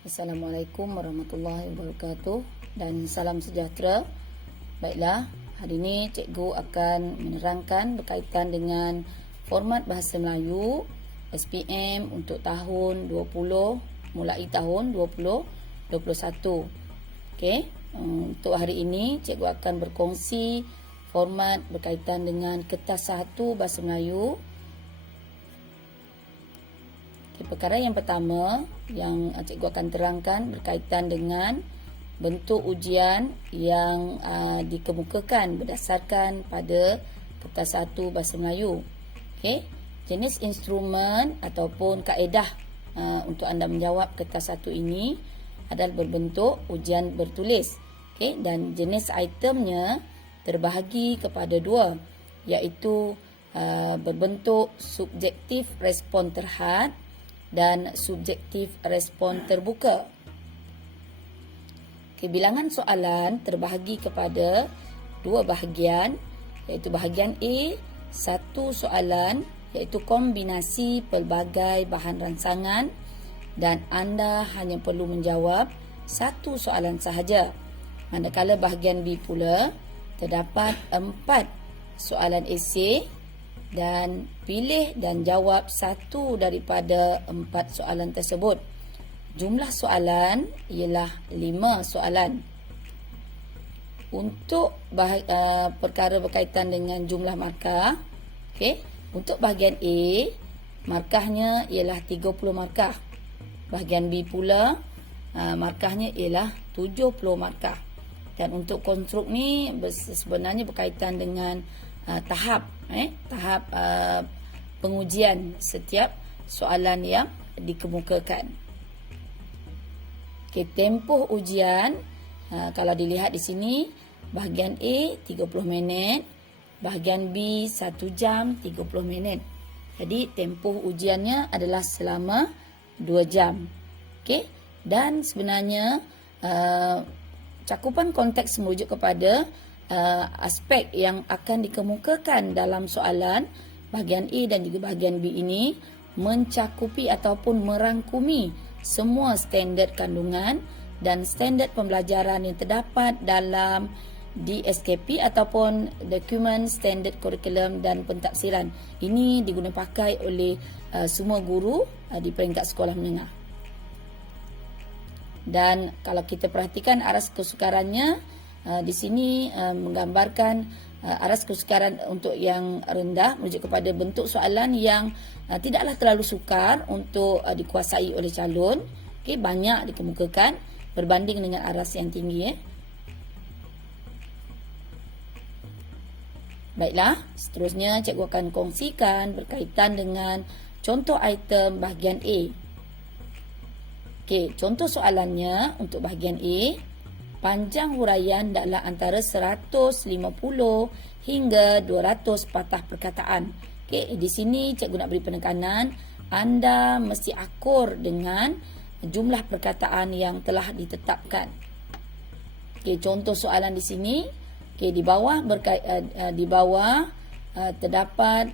Assalamualaikum warahmatullahi wabarakatuh dan salam sejahtera. Baiklah, hari ini cikgu akan menerangkan berkaitan dengan format bahasa Melayu SPM untuk tahun 20 mulai tahun 2021. Okey, untuk hari ini cikgu akan berkongsi format berkaitan dengan kertas 1 bahasa Melayu. Perkara yang pertama yang cikgu akan terangkan berkaitan dengan bentuk ujian yang dikemukakan berdasarkan pada kertas 1 bahasa Melayu. Okey, jenis instrumen ataupun kaedah untuk anda menjawab kertas 1 ini adalah berbentuk ujian bertulis. Okey, dan jenis itemnya terbahagi kepada dua, iaitu berbentuk subjektif respon terhad dan subjektif respon terbuka. Bilangan soalan terbahagi kepada dua bahagian, iaitu bahagian A, satu soalan iaitu kombinasi pelbagai bahan rangsangan dan anda hanya perlu menjawab satu soalan sahaja. Manakala bahagian B pula terdapat 4 soalan esei dan pilih dan jawab satu daripada 4 soalan tersebut. Jumlah soalan ialah 5 soalan. Untuk perkara berkaitan dengan jumlah markah, okey, untuk bahagian A, markahnya ialah 30 markah. Bahagian B pula, markahnya ialah 70 markah. Dan untuk konstruk ni sebenarnya berkaitan dengan tahap pengujian setiap soalan yang dikemukakan. Okey, tempoh ujian kalau dilihat di sini, bahagian A 30 minit, bahagian B 1 jam 30 minit. Jadi tempoh ujiannya adalah selama 2 jam. Okey, dan sebenarnya cakupan konteks merujuk kepada aspek yang akan dikemukakan dalam soalan bahagian A dan juga bahagian B ini mencakupi ataupun merangkumi semua standard kandungan dan standard pembelajaran yang terdapat dalam DSKP ataupun Dokumen Standard Kurikulum dan Pentafsiran. Ini digunakan pakai oleh semua guru di peringkat sekolah menengah. Dan kalau kita perhatikan aras kesukarannya, di sini menggambarkan aras kesukaran untuk yang rendah merujuk kepada bentuk soalan yang tidaklah terlalu sukar untuk dikuasai oleh calon. Okey, banyak dikemukakan berbanding dengan aras yang tinggi. Baiklah, seterusnya cikgu akan kongsikan berkaitan dengan contoh item bahagian A. Okey, contoh soalannya untuk bahagian A, panjang huraian adalah antara 150 hingga 200 patah perkataan. Okey, di sini cikgu nak beri penekanan, anda mesti akur dengan jumlah perkataan yang telah ditetapkan. Okey, contoh soalan di sini, okey, di bawah terdapat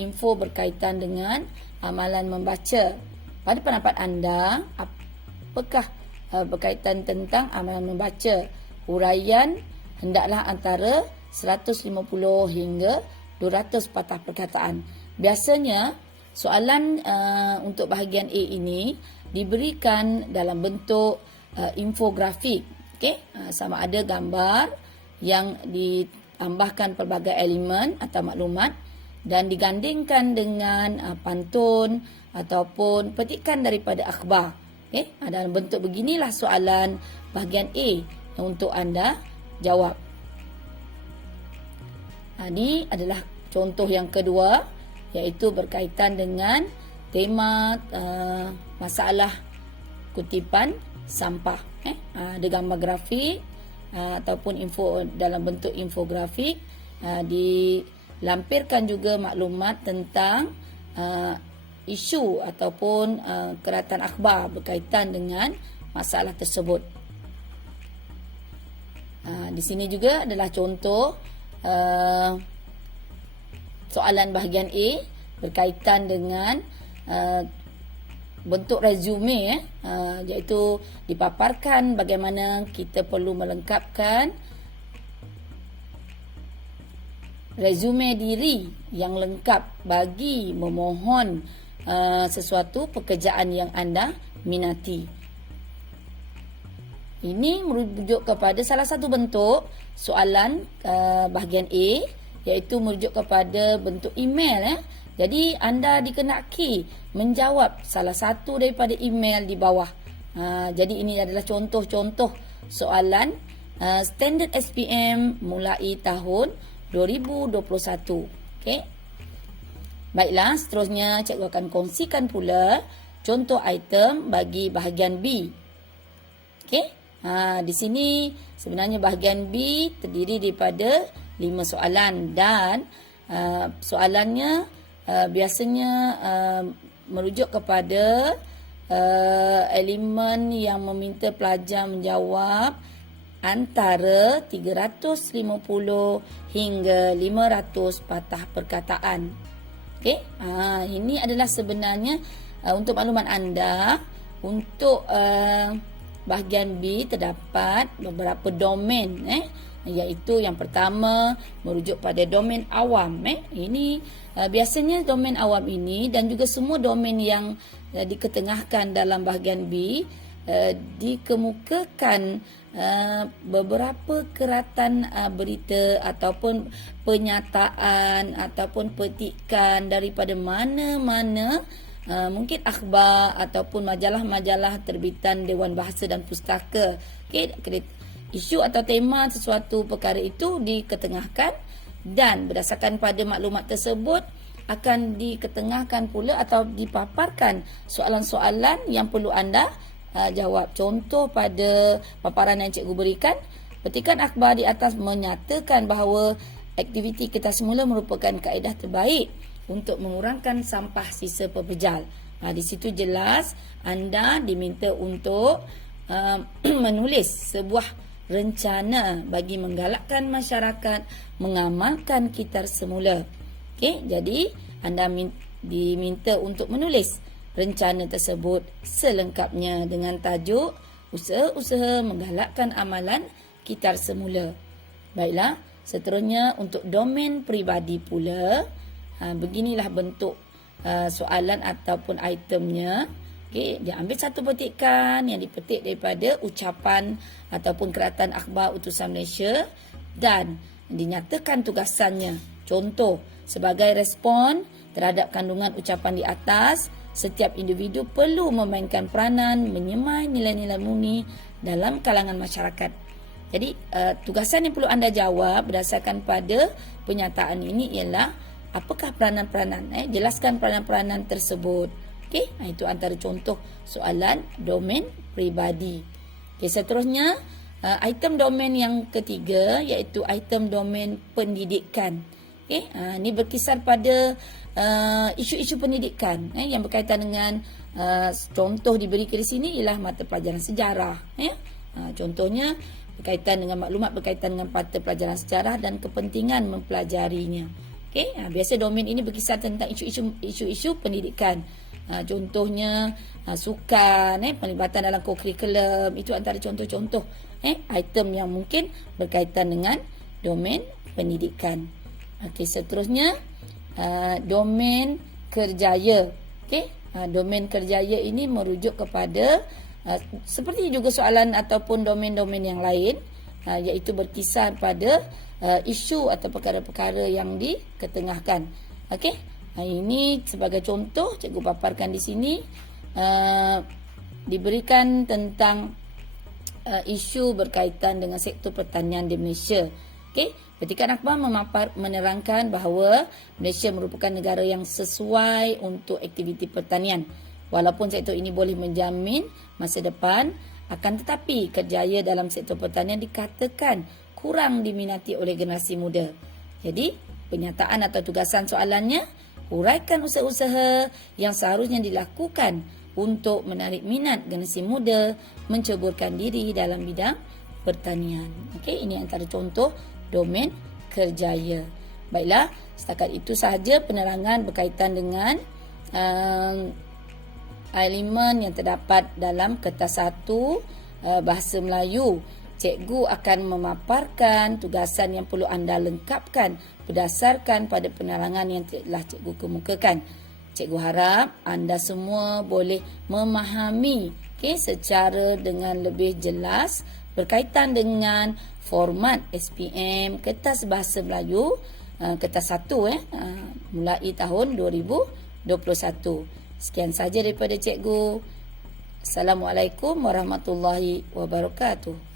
info berkaitan dengan amalan membaca. Pada pendapat anda, apakah berkaitan tentang amalan membaca? Huraian hendaklah antara 150 hingga 200 patah perkataan. Biasanya soalan untuk bahagian A ini diberikan dalam bentuk infografik. Okey, sama ada gambar yang ditambahkan pelbagai elemen atau maklumat dan digandingkan dengan pantun ataupun petikan daripada akhbar. Okay, dalam bentuk beginilah soalan bahagian A yang untuk anda jawab. Ini adalah contoh yang kedua, iaitu berkaitan dengan tema masalah kutipan sampah. Ada gambar grafik ataupun info dalam bentuk infografik. Dilampirkan juga maklumat tentang isu ataupun keratan akhbar berkaitan dengan masalah tersebut. Di sini juga adalah contoh soalan bahagian A berkaitan dengan bentuk resume, iaitu dipaparkan bagaimana kita perlu melengkapkan resume diri yang lengkap bagi memohon sesuatu pekerjaan yang anda minati. Ini merujuk kepada salah satu bentuk soalan bahagian A, iaitu merujuk kepada bentuk email. Jadi anda dikenaki menjawab salah satu daripada email di bawah. Jadi ini adalah contoh-contoh soalan standard SPM mulai tahun 2021. Okey. Baiklah, seterusnya cikgu akan kongsikan pula contoh item bagi bahagian B. Okey. Di sini sebenarnya bahagian B terdiri daripada 5 soalan dan soalannya biasanya merujuk kepada elemen yang meminta pelajar menjawab antara 350 hingga 500 patah perkataan. Okey, ini adalah sebenarnya untuk maklumat anda, untuk bahagian B terdapat beberapa domain, iaitu yang pertama merujuk pada domain awam. Ini biasanya domain awam ini dan juga semua domain yang diketengahkan dalam bahagian B dikemukakan beberapa keratan berita ataupun penyataan ataupun petikan daripada mana-mana mungkin akhbar ataupun majalah-majalah terbitan Dewan Bahasa dan Pustaka. Okey, isu atau tema sesuatu perkara itu diketengahkan dan berdasarkan pada maklumat tersebut akan diketengahkan pula atau dipaparkan soalan-soalan yang perlu anda jawab. Contoh pada paparan yang cikgu berikan, petikan akhbar di atas menyatakan bahawa aktiviti kertas semula merupakan kaedah terbaik untuk mengurangkan sampah sisa pepejal. Di situ jelas anda diminta untuk menulis sebuah rencana bagi menggalakkan masyarakat mengamalkan kitar semula. Okey, jadi anda diminta untuk menulis rencana tersebut selengkapnya dengan tajuk usaha-usaha menggalakkan amalan kitar semula. Baiklah, seterusnya untuk domain peribadi pula, beginilah bentuk soalan ataupun itemnya. Okey, dia ambil satu petikan yang dipetik daripada ucapan ataupun keratan akhbar utusan Malaysia dan dinyatakan tugasannya. Contoh, sebagai respon terhadap kandungan ucapan di atas, setiap individu perlu memainkan peranan menyemai nilai-nilai murni dalam kalangan masyarakat. Jadi, tugasan yang perlu anda jawab berdasarkan pada pernyataan ini ialah apakah peranan-peranan? Jelaskan peranan-peranan tersebut. Okey, itu antara contoh soalan domain peribadi. Okey, seterusnya item domain yang ketiga iaitu item domain pendidikan. Okey, ini berkisar pada isu-isu pendidikan yang berkaitan dengan contoh diberikan di sini ialah mata pelajaran sejarah. Contohnya berkaitan dengan maklumat berkaitan dengan mata pelajaran sejarah dan kepentingan mempelajarinya. Okey, biasa domain ini berkisar tentang isu-isu pendidikan. Contohnya sukan, pelibatan dalam kurikulum, itu antara contoh-contoh item yang mungkin berkaitan dengan domain pendidikan. Okey, seterusnya domain kerjaya. Okey, domain kerjaya ini merujuk kepada seperti juga soalan ataupun domain-domain yang lain, iaitu berkisar pada isu atau perkara-perkara yang diketengahkan. Okey, ini sebagai contoh cikgu paparkan di sini diberikan tentang isu berkaitan dengan sektor pertanian di Malaysia. Okey, petikan akhbar menerangkan bahawa Malaysia merupakan negara yang sesuai untuk aktiviti pertanian. Walaupun sektor ini boleh menjamin masa depan, akan tetapi kerjaya dalam sektor pertanian dikatakan kurang diminati oleh generasi muda. Jadi, penyataan atau tugasan soalannya, huraikan usaha-usaha yang seharusnya dilakukan untuk menarik minat generasi muda menceburkan diri dalam bidang pertanian. Okey, ini antara contoh domain kerjaya. Baiklah, setakat itu sahaja penerangan berkaitan dengan elemen yang terdapat dalam kertas 1 bahasa Melayu. Cikgu akan memaparkan tugasan yang perlu anda lengkapkan berdasarkan pada penerangan yang telah cikgu kemukakan. Cikgu harap anda semua boleh memahami secara dengan lebih jelas berkaitan dengan format SPM kertas bahasa Melayu kertas 1 mulai tahun 2021. Sekian saja daripada cikgu. Assalamualaikum warahmatullahi wabarakatuh.